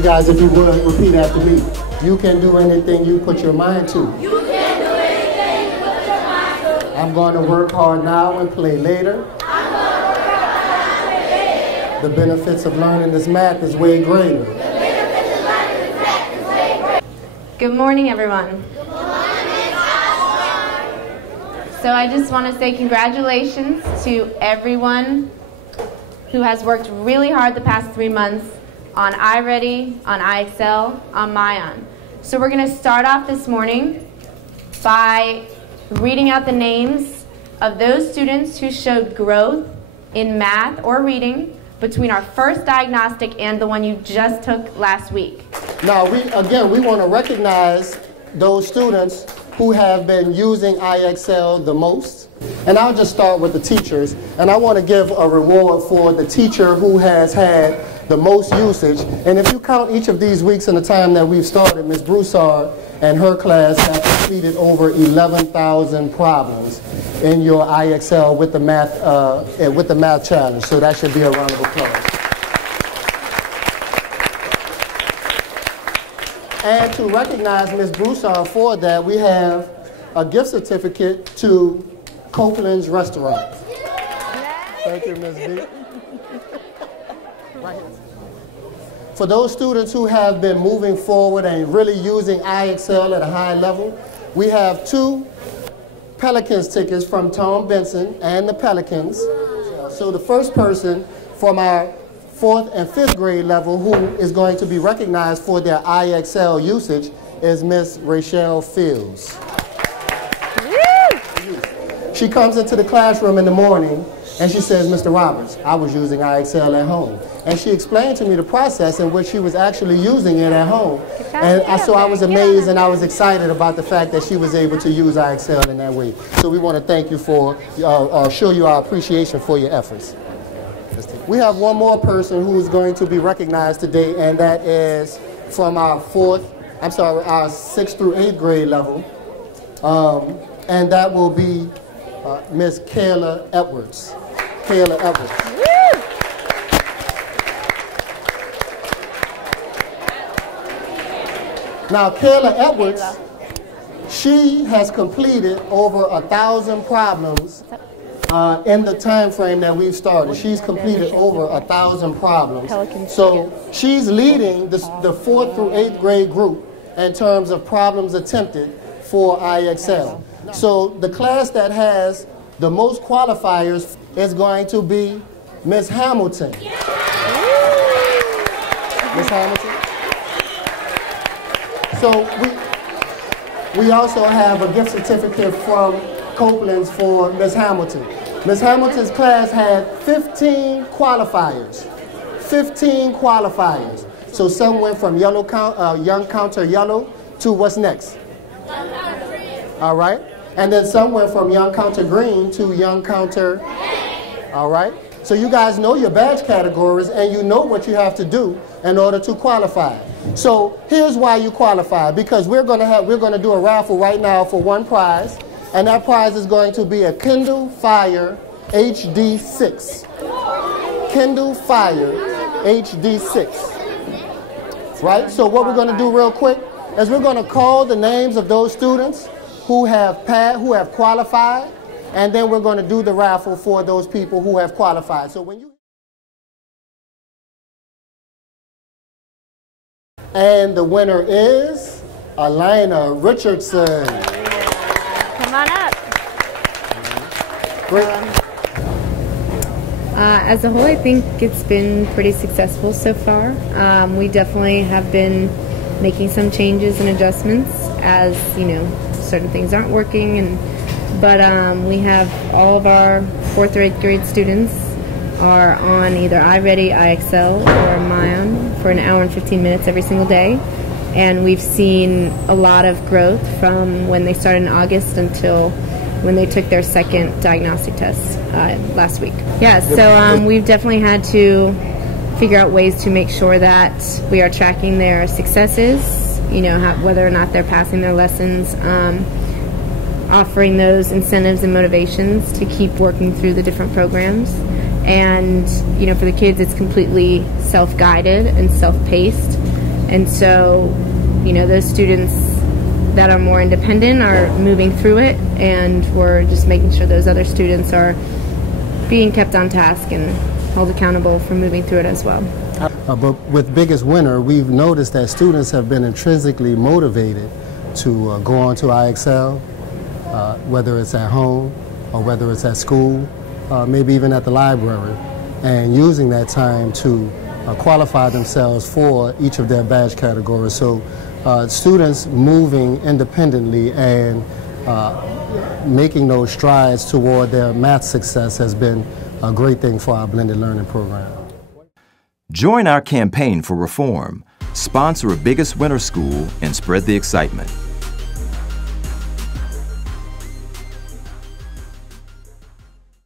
you guys, if you would, repeat after me. You can do anything you put your mind to. You can do anything you put your mind to. I'm going to work hard now and play later. I'm going to work hard now and play later. The benefits of learning this math is way greater. The benefits of learning this math is way greater. Good morning, everyone. Good morning, Oscar. So I just want to say congratulations to everyone who has worked really hard the past 3 months on iReady, on iExcel, on Mayan. So we're going to start off this morning by reading out the names of those students who showed growth in math or reading between our first diagnostic and the one you just took last week. Now, we want to recognize those students who have been using iExcel the most. And I'll just start with the teachers. And I want to give a reward for the teacher who has had the most usage. And if you count each of these weeks in the time that we've started, Ms. Broussard and her class have completed over 11,000 problems in your iExcel with the math challenge. So that should be a round of applause. And to recognize Ms. Broussard for that, we have a gift certificate to Copeland's Restaurant. Thank you, Ms. B. Right here. For those students who have been moving forward and really using iExcel at a high level, we have 2 Pelicans tickets from Tom Benson and the Pelicans. So the first person from our 4th and 5th grade level who is going to be recognized for their iExcel usage is Miss Rachelle Fields. She comes into the classroom in the morning and she says, Mr. Roberts, I was using iExcel at home. And she explained to me the process in which she was actually using it at home. And so I was amazed and I was excited about the fact that she was able to use iExcel in that way. So we want to thank you for, show you our appreciation for your efforts. We have one more person who is going to be recognized today, and that is from our 6th through 8th grade level. And that will be Miss Kayla Edwards. Kayla Edwards. Now, Kayla Edwards, she has completed over 1,000 problems in the time frame that we've started. She's completed over 1,000 problems. So she's leading the 4th through 8th grade group in terms of problems attempted for iExcel. So the class that has the most qualifiers is going to be Miss Hamilton. Miss Hamilton. So we also have a gift certificate from Copeland's for Miss Hamilton. Miss Hamilton's class had 15 qualifiers. 15 qualifiers. So some went from young counter yellow to what's next? All right. And then some went from young counter green to young counter. All right. So you guys know your badge categories and you know what you have to do in order to qualify. So here's why you qualify, because we're going to do a raffle right now for one prize, and that prize is going to be a Kindle Fire HD6. Kindle Fire HD6. Right? So what we're going to do real quick is we're going to call the names of those students who have qualified, and then we're going to do the raffle for those people who have qualified. So when you and the winner is Alina Richardson. Come on up. Great. As a whole, I think it's been pretty successful so far. We definitely have been making some changes and adjustments as, you know, certain things aren't working. But we have all of our 4th or 8th grade students are on either iReady, iExcel, or Mayan for an hour and 15 minutes every single day. And we've seen a lot of growth from when they started in August until when they took their 2nd diagnostic test last week. Yeah, so we've definitely had to figure out ways to make sure that we are tracking their successes, you know, whether or not they're passing their lessons, offering those incentives and motivations to keep working through the different programs. And, you know, for the kids, it's completely self-guided and self-paced. And so, you know, those students that are more independent are moving through it, and we're just making sure those other students are being kept on task and held accountable for moving through it as well. But with Biggest Winner, we've noticed that students have been intrinsically motivated to go on to IXL, whether it's at home or whether it's at school, maybe even at the library, and using that time to qualify themselves for each of their badge categories. So students moving independently and making those strides toward their math success has been a great thing for our blended learning program. Join our campaign for reform, sponsor a Biggest Winner school, and spread the excitement.